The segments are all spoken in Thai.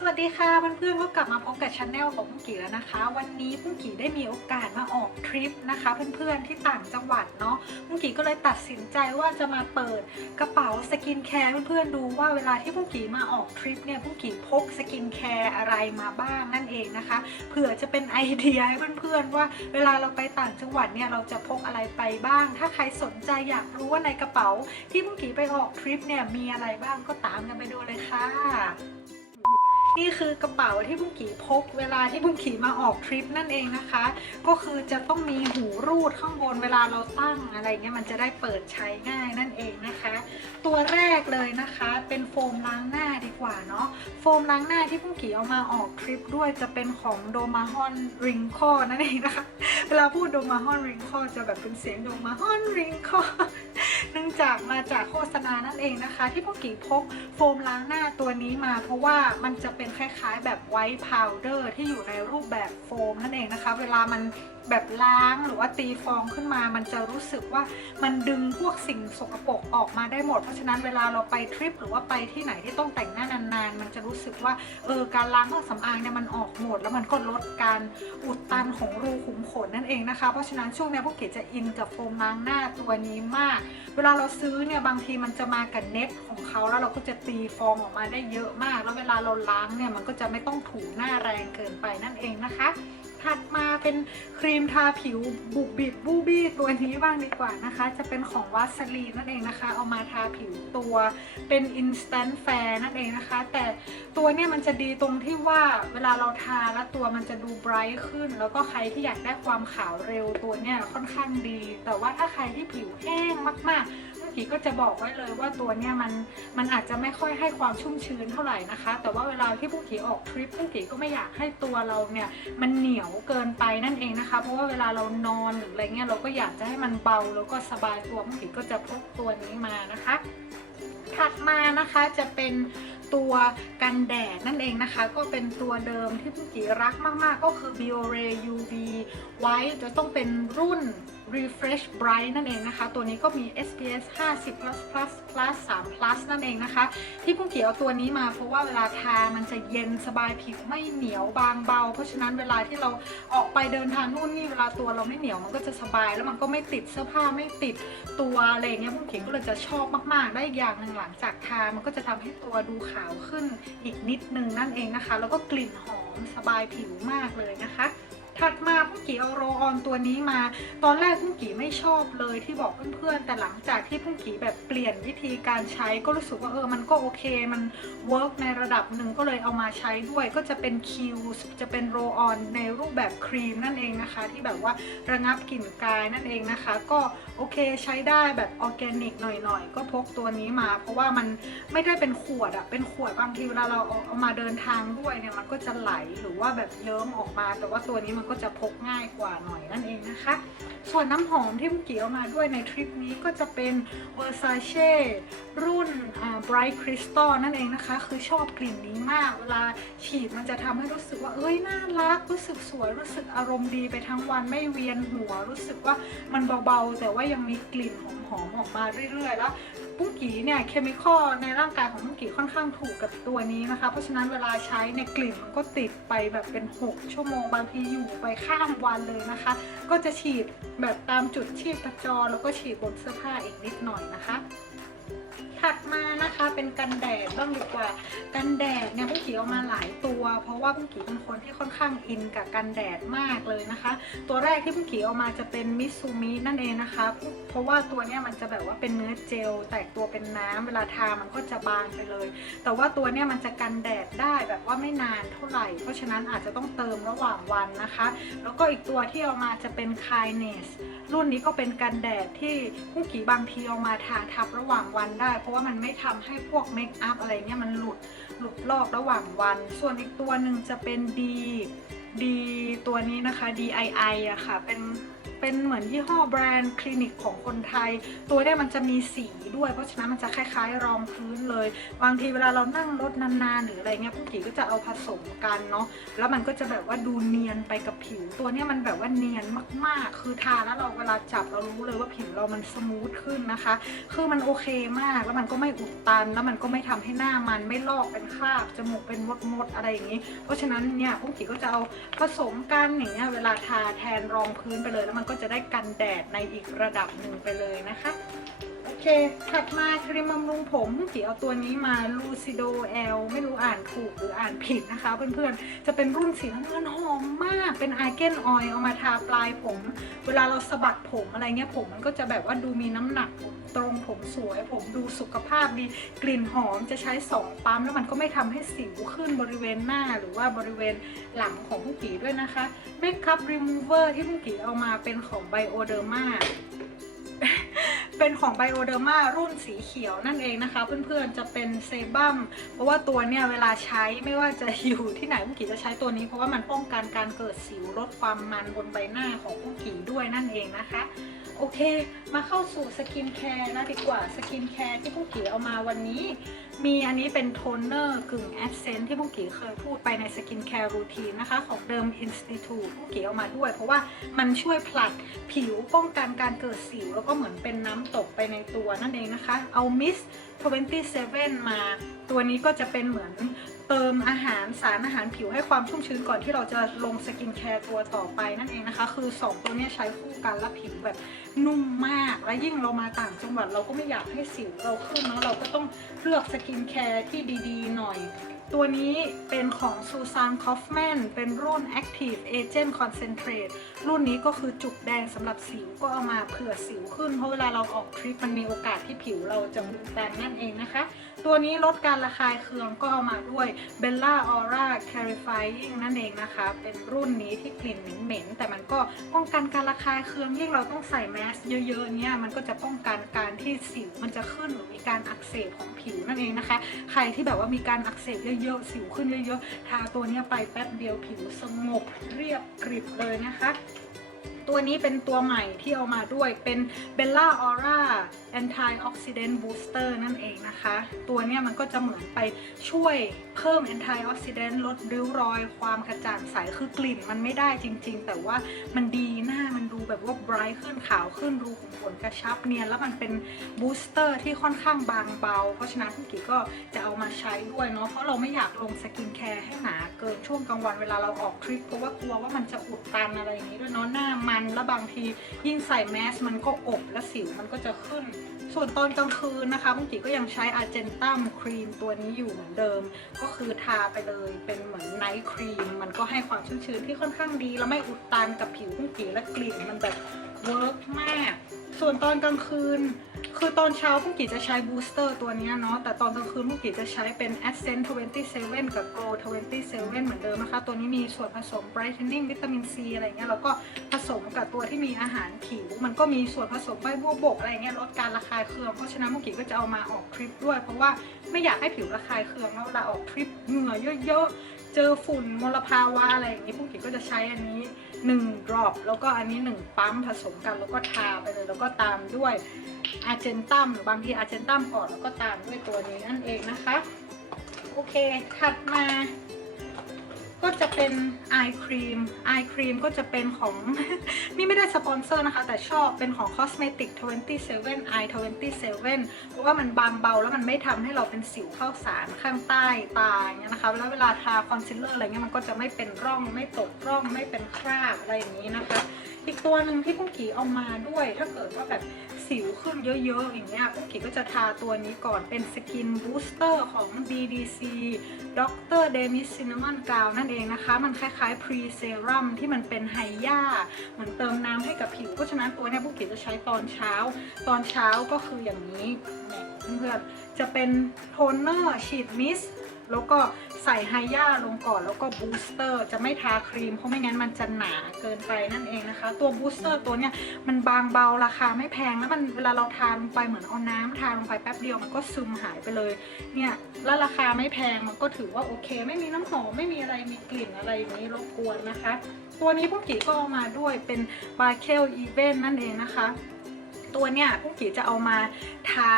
สวัสดีค่ะเพื่อนๆก็กลับมาพบกับช anel ของพุ่งกี่แล้วนะคะ วันนี้พุ่งกี่ได้มีโอกาสมาออกทริปนะคะ เพื่อนๆที่ต่างจังหวัดเนาะพุ่งกี่ก็เลยตัดสินใจว่าจะมาเปิดกระเป๋าสกินแคร์เพื่อนๆดูว่าเวลาที่พุ่งกี่มาออกทริปเนี่ยพุ่งกี่พกสกินแคร์อะไรมาบ้างนั่นเองนะคะเผื่อจะเป็นไอเดียให้เพื่อนๆว่า เวลาเราไปต่างจังหวัดเนี่ยเราจะพกอะไรไปบ้าง ถ้าใครสนใจอยากรู้ว่าในกระเป๋าที่พุ่งกี่ไปออกทริปเนี่ยมีอะไรบ้างก็ตามกันไปดูเลยค่ะ นี่คือกระเป๋าที่บุ้งกี่พก เวลาที่บุ้งกี่มาออกทริปนั่นเองนะคะ ก็คือจะต้องมีหูรูดข้างบนเวลาเราตั้งอะไรเงี้ยมันจะได้เปิดใช้ง่ายนั่นเองนะคะ ตัวแรกเลยนะคะเป็นโฟมล้างหน้าดีกว่าเนาะโฟมล้างหน้าที่บุ้งกี่เอามาออกทริปด้วยจะเป็นของโดมาฮอนริงคอนั่นเองนะคะเวลาพูดโดมาฮอนริงคอจะแบบเป็นเสียงโดมาฮอนริงคอเนื่องจากมาจากโฆษณานั่นเองนะคะ ที่พวกกี่พกโฟมล้างหน้าตัวนี้มา เพราะว่ามันจะเป็นคล้ายๆ แบบไวท์พาวเดอร์ที่อยู่ในรูปแบบโฟมนั่นเองนะคะ เวลามัน แบบล้างหรือว่าตีฟองขึ้นมา มันจะรู้สึกว่ามันดึงพวกสิ่งสกปรกออกมาได้หมด เพราะฉะนั้นเวลาเราไปทริปหรือว่าไปที่ไหนที่ต้องแต่งหน้านานๆ มันจะรู้สึกว่าเออการล้างเครื่องสำอางเนี่ยมันออกหมด แล้วมันก็ลดการอุดตันของรูขุมขนนั่นเองนะคะ เพราะฉะนั้นช่วงนี้พวกเก๋จะอินกับโฟมล้างหน้าตัวนี้มาก เวลาเราซื้อเนี่ยบางทีมันจะมากับเน็ตของเขาแล้วเราก็จะตีฟองออกมาได้เยอะมาก แล้วเวลาเราล้างเนี่ยมันก็จะไม่ต้องถูหน้าแรงเกินไปนั่นเองนะคะ ถัดมาเป็นครีมทาผิวบุบบิบบูบี้ตัวนี้บ้างดีกว่านะคะ จะเป็นของวัสลีนนั่นเองนะคะ เอามาทาผิวตัวเป็น instant fair นั่นเองนะคะ แต่ตัวเนี่ยมันจะดีตรงที่ว่าเวลาเราทาแล้วตัวมันจะดูไบรท์ขึ้น แล้วก็ใครที่อยากได้ความขาวเร็วตัวเนี่ยค่อนข้างดี แต่ว่าถ้าใครที่ผิวแห้งมากๆ กีก็จะบอกไว้เลยว่าตัวเนี่ยมันมันอาจจะไม่ค่อยให้ความชุ่มชื้นเท่าไหร่นะคะ แต่ว่าเวลาที่ผู้ขี่ออกทริปผู้ขี่ก็ไม่อยากให้ตัวเราเนี่ยมันเหนียวเกินไปนั่นเองนะคะ เพราะว่าเวลาเรานอนหรืออะไรเงี้ยเราก็อยากจะให้มันเบาแล้วก็สบายตัวผู้ขี่ก็จะพกตัวนี้มานะคะ ถัดมานะคะจะเป็นตัวกันแดดนั่นเองนะคะ ก็เป็นตัวเดิมที่ผู้กีรักมาก ๆ ก็คือ Biore UV White จะต้องเป็นรุ่น Refresh Bright นั่นเองนะคะ ตัวนี้ก็มี SPS 50 plus plus plus 3 plus นั่นเองนะคะ ที่พุ่งเขียวตัวนี้มาเพราะว่าเวลาทามันจะเย็นสบายผิวไม่เหนียวบางเบา เพราะฉะนั้นเวลาที่เราออกไปเดินทางนู่นนี่เวลาตัวเราไม่เหนียวมันก็จะสบาย แล้วมันก็ไม่ติดเสื้อผ้าไม่ติดตัวอะไรเงี้ยพุ่งเขียวก็เลยจะชอบมาก ๆ ได้อีกอย่างหนึ่งหลังจากทา มันก็จะทำให้ตัวดูขาวขึ้นอีกนิดนึงนั่นเองนะคะ แล้วก็กลิ่นหอมสบายผิวมากเลยนะคะ ถัดมาพุ่งกี่เอาโรออนตัวนี้มา ตอนแรกพุ่งกี่ไม่ชอบเลยที่บอกเพื่อนๆ แต่หลังจากที่พุ่งกี่แบบเปลี่ยนวิธีการใช้ก็รู้สึกว่าเออมันก็โอเค มันเวิร์กในระดับหนึ่งก็เลยเอามาใช้ด้วยก็จะเป็นคิวจะเป็นโรออนในรูปแบบครีมนั่นเองนะคะ ที่แบบว่าระงับกลิ่นกายนั่นเองนะคะ ก็โอเคใช้ได้แบบออร์แกนิกหน่อยๆ ก็พกตัวนี้มา เพราะว่ามันไม่ได้เป็นขวดอะเป็นขวดบางทีเวลาเราเอามาเดินทางด้วยเนี่ยมันก็จะไหลหรือว่าแบบเยิ้มออกมา แต่ว่าตัวนี้มันก็จะพกง่ายกว่าหน่อยนั่นเองนะคะ ส่วนน้ำหอมที่มุกกี้เอามาด้วยในทริปนี้ก็จะเป็น Versace รุ่น Bright Crystal นั่นเองนะคะ คือชอบกลิ่นนี้มาก เวลาฉีดมันจะทำให้รู้สึกว่าเอ้ยน่ารัก รู้สึกสวย รู้สึกอารมณ์ดีไปทั้งวันไม่เวียนหัว รู้สึกว่ามันเบาๆ แต่ว่ายังมีกลิ่นหอมๆออกมาเรื่อยๆ แล้ว ปุ้งกีเนี่ยเคมีคอลในร่างกายของปุ้งกีค่อนข้างถูกกับตัวนี้นะคะ เพราะฉะนั้นเวลาใช้เนี่ยกลิ่นมันก็ติดไปแบบเป็น 6 ชั่วโมงบางทีอยู่ไปข้ามวันเลยนะคะ ก็จะฉีดแบบตามจุดชีพจรแล้วก็ฉีดบนเสื้อผ้าอีกนิดหน่อยนะคะ เป็นกันแดดบ้างดีกว่า กันแดดเนี่ยพุ่งกีเอามาหลายตัว เพราะว่าพุ่งกีเป็นคนที่ค่อนข้างอินกับกันแดดมากเลยนะคะ ตัวแรกที่พุ่งกีเอามาจะเป็นมิซูมินั่นเองนะคะ เพราะว่าตัวเนี้ยมันจะแบบว่าเป็นเนื้อเจล แตกตัวเป็นน้ำเวลาทามันก็จะบางไปเลย แต่ว่าตัวเนี้ยมันจะกันแดดได้แบบว่าไม่นานเท่าไหร่ เพราะฉะนั้นอาจจะต้องเติมระหว่างวันนะคะ แล้วก็อีกตัวที่เอามาจะเป็น Kindness รุ่นนี้ก็เป็นกันแดดที่ผู้กี่บางทีเอามาทาทับระหว่างวันได้ เพราะว่ามันไม่ทำให้พวกเมคอัพอะไรเงี้ยมันหลุดหลุดลอกระหว่างวัน ส่วนอีกตัวหนึ่งจะเป็นดีดีตัวนี้นะคะ DII อะค่ะเป็น เป็นเหมือนยี่ห้อแบรนด์คลินิกของคนไทย ตัวเนี้ยมันจะมีสีด้วย เพราะฉะนั้นมันจะคล้ายๆ รองพื้นเลย บางทีเวลาเรานั่งรถนานๆ หรืออะไรเงี้ยพี่กีก็จะเอาผสมกันเนาะ แล้วมันก็จะแบบว่าดูเนียนไปกับผิว ตัวเนี้ยมันแบบว่าเนียนมากๆ คือทาแล้วเราเวลาจับเรารู้เลยว่าผิวเรามันสมูทขึ้นนะคะ คือมันโอเคมาก แล้วมันก็ไม่อุดตัน แล้วมันก็ไม่ทำให้หน้ามันไม่ลอกเป็นคราบ จมูกเป็นมดๆอะไรอย่างนี้ เพราะฉะนั้นเนี่ยพุ่งกีก็จะเอาผสมกันอย่างเงี้ยเวลาทาแทนรองพื้นไปเลยแล้วมันก็จะได้กันแดดในอีกระดับหนึ่งไปเลยนะคะ เค ถัดมาครีมบำรุงผมสีเอาตัวนี้มา Lucido L ไม่รู้อ่านถูกหรืออ่านผิดนะคะเพื่อนๆ จะเป็นรุ่นสีน้ำเงินหอมมาก เป็นไอเกนออยเอามาทาปลายผม เวลาเราสะบัดผมอะไรเงี้ยผมมันก็จะแบบว่าดูมีน้ำหนักตรงผมสวย ผมดูสุขภาพดี กลิ่นหอมจะใช้ 2 ปั๊ม แล้วมันก็ไม่ทำให้สิวขึ้นบริเวณหน้าหรือว่าบริเวณหลังของผู้กีด้วยนะคะ Makeup Remover ที่ผู้กีเอามาเป็นของ Bioderma เเป็นของไบโอเดอร์มารุ่นสีเขียวนั่นเองนะคะ เพื่อนๆจะเป็นเซบัมเพราะว่าตัวเนี่ยเวลาใช้ไม่ว่าจะอยู่ที่ไหนผู้กี่จะใช้ตัวนี้ เพราะว่ามันป้องกันการเกิดสิวลดความมันบนใบหน้าของผู้กี่ด้วยนั่นเองนะคะ โอเค มาเข้าสู่สกินแคร์นะดีกว่าสกินแคร์ที่ผู้กี่เอามาวันนี้ มีอันนี้เป็นโทนเนอร์กึ่งแอ c เซนที่ผู้กีเคยพูดไปในสกินแคร์รูทีนนะคะ ของเดิม Institute ผู้กีเอามาด้วย เพราะว่ามันช่วยผลัดผิวป้องกันการเกิดสิว แล้วก็เหมือนเป็นน้ำตกไปในตัวนั่นเองนะคะ เอา Miss 27 มา ตัวนี้ก็จะเป็นเหมือนเติมอาหารสารอาหารผิวให้ความชุ่มชื้นก่อนที่เราจะลงสกินแคร์ตัวต่อไปนั่นเองนะคะ คือ 2 ตัวนี้ใช้คู่กันแล้วผิวแบบ นุ่มมาก และยิ่งเรามาต่างจังหวัดเราก็ไม่อยากให้สิวเราขึ้นเนาะเราก็ต้องเลือกสกินแคร์ที่ดีๆหน่อย ตัวนี้เป็นของซูซานคอฟแมนเป็นรุ่น Active Agent Concentrate รุ่นนี้ก็คือจุกแดงสำหรับสิวก็เอามาเผื่อสิวขึ้น เพราะเวลาเราออกทริปมันมีโอกาสที่ผิวเราจะมุดแดงนั่นเองนะคะ ตัวนี้ลดการระคายเคืองก็เอามาด้วย Bella Aura Clarifying นั่นเองนะคะ เป็นรุ่นนี้ที่กลิ่นเหม็นๆแต่มันก็ป้องกันการระคายเคืองยิ่งเราต้องใส่แมสเยอะๆเนี่ยมันก็จะป้องกันการที่สิวมันจะขึ้นหรือมีการอักเสบของผิวนั่นเองนะคะ ใครที่แบบว่ามีการอักเสบเยอะๆสิวขึ้นเยอะๆทาตัวนี้ไปแป๊บเดียวผิวสงบเรียบกริบเลยนะคะ ตัวนี้เป็นตัวใหม่ที่เอามาด้วยเป็น Bella Aura Antioxidant Booster นั่นเองนะคะ ตัวเนี้ยมันก็จะเหมือนไปช่วยเพิ่ม Antioxidant ลดริ้วรอย ความกระจ่างใสคือกลิ่นมันไม่ได้จริง ๆ แต่ว่ามันดีหน้ามันดูแบบว่า bright ขึ้นขาวขึ้นรูขุมขนกระชับเนียนแล้วมันเป็นบูสเตอร์ที่ค่อนข้างบางเบา เพราะฉะนั้นพี่กิ๊กก็จะเอามาใช้ด้วยเนาะเพราะเราไม่อยากลงสกินแคร์ให้หนาเกินช่วงกลางวันเวลาเราออกทริปเพราะว่ากลัวว่ามันจะอุดตันอะไรอย่างนี้ด้วยเนาะหน้ามันแล้วบางทียิ่งใส่แมสมันก็อบและสิวมันก็จะขึ้น ส่วนตอนกลางคืนนะคะบุ้งจีก็ยังใช้อาเจนตัมครีมตัวนี้อยู่เหมือนเดิม ก็คือทาไปเลยเป็นเหมือนไนท์ครีม มันก็ให้ความชุ่มชื้นที่ค่อนข้างดี แล้วไม่อุดตันกับผิวบุ้งจีและกลิ่นมันแบบเวิร์กมาก ส่วนตอนกลางคืน คือตอนเช้าพุกกิจะใช้บูสเตอร์ตัวนี้เนาะแต่ตอนกลางคืนพุกกิจะใช้เป็น Ascent 27 กับ Glow 27 เหมือนเดิมนะคะ ตัวนี้มีส่วนผสม brightening วิตามินซีอะไรเงี้ยแล้วก็ผสมกับตัวที่มีอาหารผิว มันก็มีส่วนผสมใบบัวบกอะไรเงี้ยลดการระคายเคืองเพราะฉะนั้นพุกกิก็จะเอามาออกทริปด้วย เพราะว่าไม่อยากให้ผิวระคายเคืองแล้วเวลาออกทริปเหงื่อเยอะๆเจอฝุ่นมลภาวะอะไรอย่างนี้พุกกิก็จะใช้อันนี้1 drop แล้วก็อันนี้ 1 ปั๊มผสมกันแล้วก็ทาไปเลยแล้วก็ตามด้วย อาเจนตัมหรือบางทีอาเจนตัมก่อนแล้วก็ตามด้วยตัวนี้นั่นเองนะคะ โอเค ถัดมา ก็จะเป็นไอครีมไอครีมก็จะเป็นของ นี่ไม่ได้สปอนเซอร์นะคะ แต่ชอบเป็นของ Cosmetic 27 i 27 เพราะว่ามันบางเบาแล้วมันไม่ทำให้เราเป็นสิวเข้าสารข้างใต้ตาอย่างเงี้ยนะคะแล้วเวลาทาคอนซีลเลอร์อะไรเงี้ยมันก็จะไม่เป็นร่องไม่ตกร่องไม่เป็นคราบอะไรอย่างนี้นะคะอีกตัวหนึ่งที่พุ่งกีเอามาด้วย ถ้าเกิดว่าแบบ สิวขึ้นเยอะๆ อย่างเงี้ยพุ่งกีก็จะทาตัวนี้ก่อนเป็นสกินบูสเตอร์ของ BDC Dr. Demis Cinnamon Gel นั่นเองนะคะ มันคล้ายๆ Pre Serum ที่มันเป็นไฮย่าเหมือนเติมน้ำให้กับผิว เพราะฉะนั้นตัวเนี้ยพุ่งกีจะใช้ตอนเช้า ตอนเช้าก็คืออย่างนี้เนี่ยเพื่อนๆจะเป็นโทนเนอร์ฉีดมิส แล้วก็ใส่ไฮย่าลงก่อนแล้วก็บูสเตอร์จะไม่ทาครีมเพราะไม่งั้นมันจะหนาเกินไปนั่นเองนะคะ ตัวบูสเตอร์ตัวเนี้ยมันบางเบาราคาไม่แพงแล้วมันเวลาเราทาลงไปเหมือนเอาน้ำทาลงไปแป๊บเดียวมันก็ซึมหายไปเลยเนี่ยแล้วราคาไม่แพงมันก็ถือว่าโอเค ไม่มีน้ำหอมไม่มีอะไรมีกลิ่นอะไรอย่างนี้รบกวนนะคะ ตัวนี้พุ่งกีก็เอามาด้วยเป็นบาเคลอีเวนนั่นเองนะคะ ตัวเนี้ยพุ่งกีจะเอามาทา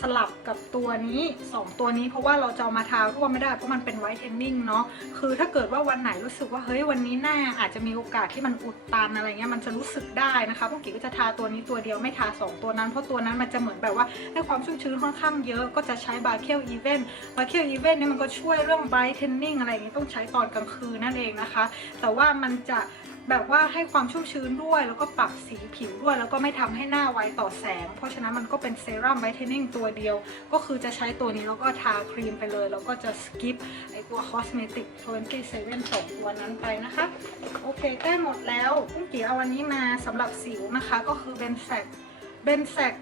สลับกับตัวนี้ 2 ตัวนี้เพราะว่าเราจะเอามาทาร่วมไม่ได้เพราะมันเป็นไวท์เทนนิ่งเนาะคือถ้าเกิดว่าวันไหนรู้สึกว่าเฮ้ยวันนี้หน้าอาจจะมีโอกาสที่มันอุดตันอะไรเงี้ยมันจะรู้สึกได้นะคะพุ่งกีก็จะทาตัวนี้ตัวเดียวไม่ทา 2 ตัวนั้น เพราะตัวนั้นมันจะเหมือนแบบว่าให้ความชุ่มชื้นค่อนข้างเยอะก็จะใช้บาเคลอีเวนบาเคลอีเวนเนี่ยมันก็ช่วยเรื่องไบรท์เทนนิ่งอะไรอย่างงี้ต้องใช้ตอนกลางคืนนั่นเองนะคะ แต่ว่ามันจะ แบบว่าให้ความชุ่มชื้นด้วย แล้วก็ปรับสีผิวด้วย แล้วก็ไม่ทำให้หน้าไวต่อแสง เพราะฉะนั้นมันก็เป็นเซรั่มไวท์เทนนิ่งตัวเดียว ก็คือจะใช้ตัวนี้แล้วก็ทาครีมไปเลย แล้วก็จะสกิปไอตัวคอสเมติก27สองตัวนั้นไปนะคะ โอเคใกล้หมดแล้วกุ้งกี่เอาวันนี้มาสำหรับสิวนะคะ ก็คือเบนแซก เบนแซก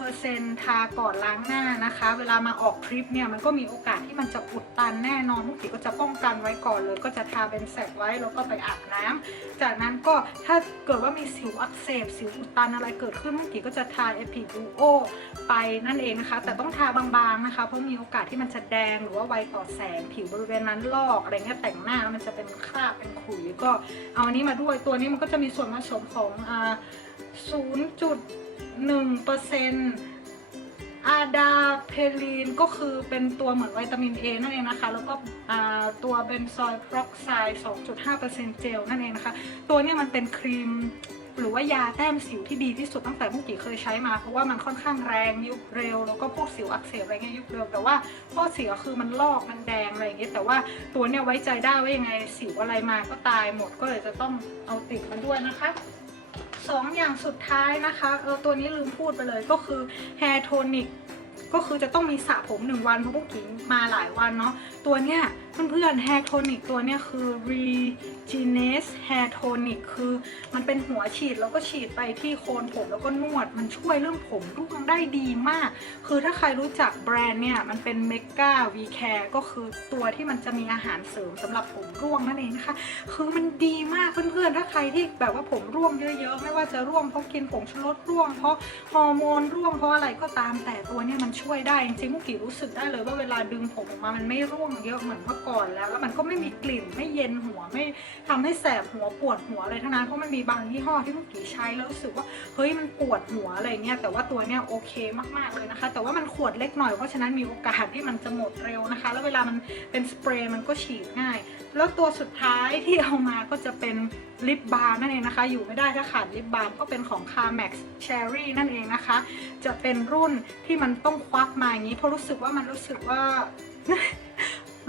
5%ทาก่อนล้างหน้านะคะ เวลามาออกทริปเนี่ยมันก็มีโอกาสที่มันจะอุดตันแน่นอนพุ่งกี่ก็จะป้องกันไว้ก่อนเลย ก็จะทาเบนแซกไว้แล้วก็ไปอาบน้ำจากนั้นก็ถ้าเกิดว่ามีสิวอักเสบสิวอุดตันอะไรเกิดขึ้นเมื่อกี้ก็จะทาเอพิดูโอไปนั่นเองนะคะ แต่ต้องทาบางๆนะคะ เพราะมีโอกาสที่มันจะแดงหรือว่าไวต่อแสงผิวบริเวณนั้นลอกอะไรเงี้ยแต่งหน้ามันจะเป็นคราบเป็นขุยก็เอาอันนี้มาด้วยตัวนี้มันก็จะมีส่วนผสมของอ่า0.1 เปอร์เซ็นต์อาดาเพลีนก็คือเป็นตัวเหมือนวิตามิน A นั่นเองนะคะ แล้วก็ตัวเบนซอยด์พรอกไซด์ 2.5%เจลนั่นเองนะคะ ตัวนี้มันเป็นครีมหรือว่ายาแต้มสิวที่ดีที่สุดตั้งแต่พวกกี่เคยใช้มา เพราะว่ามันค่อนข้างแรงยุบเร็ว แล้วก็พวกสิวอักเสบอะไรเงี้ยยุบเร็ว แต่ว่าข้อเสียคือมันลอกมันแดงอะไรอย่างเงี้ยแต่ว่าตัวเนี้ยไว้ใจได้ว่ายังไงสิวอะไรมาก็ตายหมดก็เลยจะต้องเอาติดมันด้วยนะคะ สองอย่างสุดท้ายนะคะเออตัวนี้ลืมพูดไปเลยก็คือ Hair Tonic ก็คือจะต้องมีสระผมหนึ่งวันเพราะพวกกิงมาหลายวันเนาะตัวเนี้ยเพื่อนๆ Hair Tonic ตัวเนี้ยคือ Regenes Hair Tonic คือมันเป็นหัวฉีดแล้วก็ฉีดไปที่โคนผมแล้วก็นวด มันช่วยเรื่องผมร่วงได้ดีมาก คือถ้าใครรู้จักแบรนด์เนี่ย มันเป็น Mega V Care ก็คือตัวที่มันจะมีอาหารเสริมสำหรับผมร่วงนั่นเองนะคะ คือมันดีมากเพื่อนๆ ถ้าใครที่แบบว่าผมร่วงเยอะๆ ไม่ว่าจะร่วงเพราะกินผงชูรสร่วงเพราะฮอร์โมนร่วงเพราะอะไรก็ตามแต่ตัวเนี้ยมันช่วยได้จริงๆมุกกี้รู้สึกได้เลยว่าเวลาดึงผมออกมามันไม่ร่วงเยอะเหมือนเมื่อก่อนแล้ว แล้วมันก็ไม่มีกลิ่นไม่เย็นห วไม่ทำให้แสบหัวปวดหัวอะไรทั้งนั้นเพราะมันมีบางยี่ห้อที่มุกกี้ใช้แล้วรู้สึกว่าเฮ้ยมันปวดหัวอะไรเงี้ยแต่ว่าตัวเนี้ยโอเคมากๆเลยนะคะ แต่ว่ามันขวดเล็กหน่อยเพราะฉะนั้นมีโอกาสที่มันจะหมดเร็วนะคะ แล้วเวลามันเป็นสเปรย์มันก็ฉีดง่าย แล้วตัวสุดท้ายที่เอามาก็จะเป็นลิปบาล์นั่นเองนะคะ อยู่ไม่ได้ถ้าขาดลิปบาล์ก็เป็นของ Carmex Cherry นั่นเองนะคะ จะเป็นรุ่นที่มันต้องควักมาอย่างนี้เพราะรู้สึกว่ามันรู้สึกว่า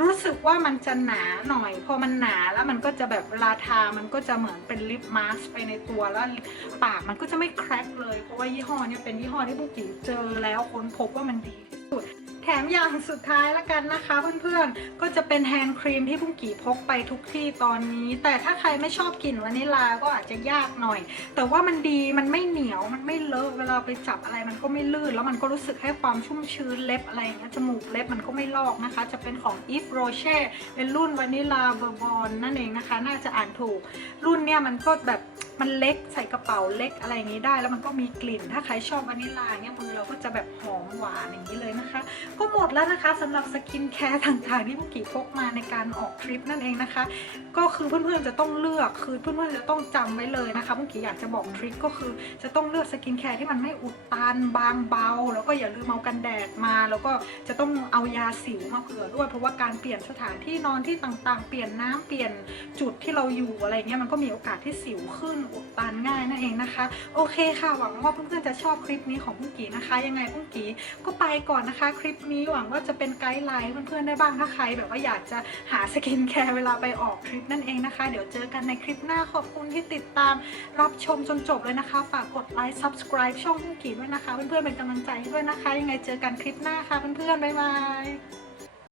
รู้สึกว่ามันจะหนาหน่อย พอมันหนาแล้วมันก็จะแบบเวลาทามันก็จะเหมือนเป็นลิปมาสก์ไปในตัวแล้วปากมันก็จะไม่แครกเลย เพราะว่ายี่ห้อเนี้เป็นยี่ห้อที่บุกิเจอแล้วค้นพบว่ามันดีที่สุด ถมอย่างสุดท้ายละกันนะคะเพื่อนๆ ก็จะเป็นแฮนด์ครีมที่พุ่งกี่พกไปทุกที่ตอนนี้ แต่ถ้าใครไม่ชอบกลิ่นวานิลาก็อาจจะยากหน่อย แต่ว่ามันดีมันไม่เหนียวมันไม่เลอะเวลาไปจับอะไรมันก็ไม่ลื่น แล้วมันก็รู้สึกให้ความชุ่มชื้นเล็บอะไรอย่างเงี้ยจมูกเล็บมันก็ไม่ลอกนะคะ จะเป็นของ Yves Rocher เป็นรุ่นวานิลลาเบอร์บอนนั่นเองนะคะ น่าจะอ่านถูก รุ่นเนี้ยมันก็แบบ มันเล็กใส่กระเป๋าเล็กอะไรอย่างงี้ได้ แล้วมันก็มีกลิ่น ถ้าใครชอบวานิลลาเนี่ยมือเราก็จะแบบหอมหวานอย่างนี้เลยนะคะ ก็หมดแล้วนะคะสำหรับสกินแคร์ต่างๆที่มุกี้พกมาในการออกทริปนั่นเองนะคะ ก็คือเพื่อนๆจะต้องเลือกคือเพื่อนๆจะต้องจำไว้เลยนะคะมุกี้อยากจะบอกทริคก็คือ จะต้องเลือกสกินแคร์ที่มันไม่อุดตันบางเบา แล้วก็อย่าลืมเอากันแดดมา แล้วก็จะต้องเอายาสิวมาเผื่อด้วย เพราะว่าการเปลี่ยนสถานที่นอนที่ต่างๆ เปลี่ยนน้ำเปลี่ยนจุดที่เราอยู่อะไรเงี้ยมันก็มีโอกาสที่สิวขึ้นอุดตันง่ายนั่นเองนะคะ โอเคค่ะหวังว่าเพื่อนๆจะชอบคลิปนี้ของพุ่งกีนะคะ ยังไงพุ่งกีก็ไปก่อนนะคะ คลิปนี้หวังว่าจะเป็นไกด์ไลน์เพื่อนๆได้บ้างถ้าใคร แบบว่าอยากจะหาสกินแคร์เวลาไปออกทริปนั่นเองนะคะ เดี๋ยวเจอกันในคลิปหน้าขอบคุณที่ติดตามรับชมจนจบเลยนะคะ ฝากกดไลค์ subscribe ช่องพุ่งกีด้วยนะคะ เพื่อนๆเป็นกำลังใจให้ด้วยนะคะ ยังไงเจอกันคลิปหน้าค่ะเพื่อนๆบ๊ายบาย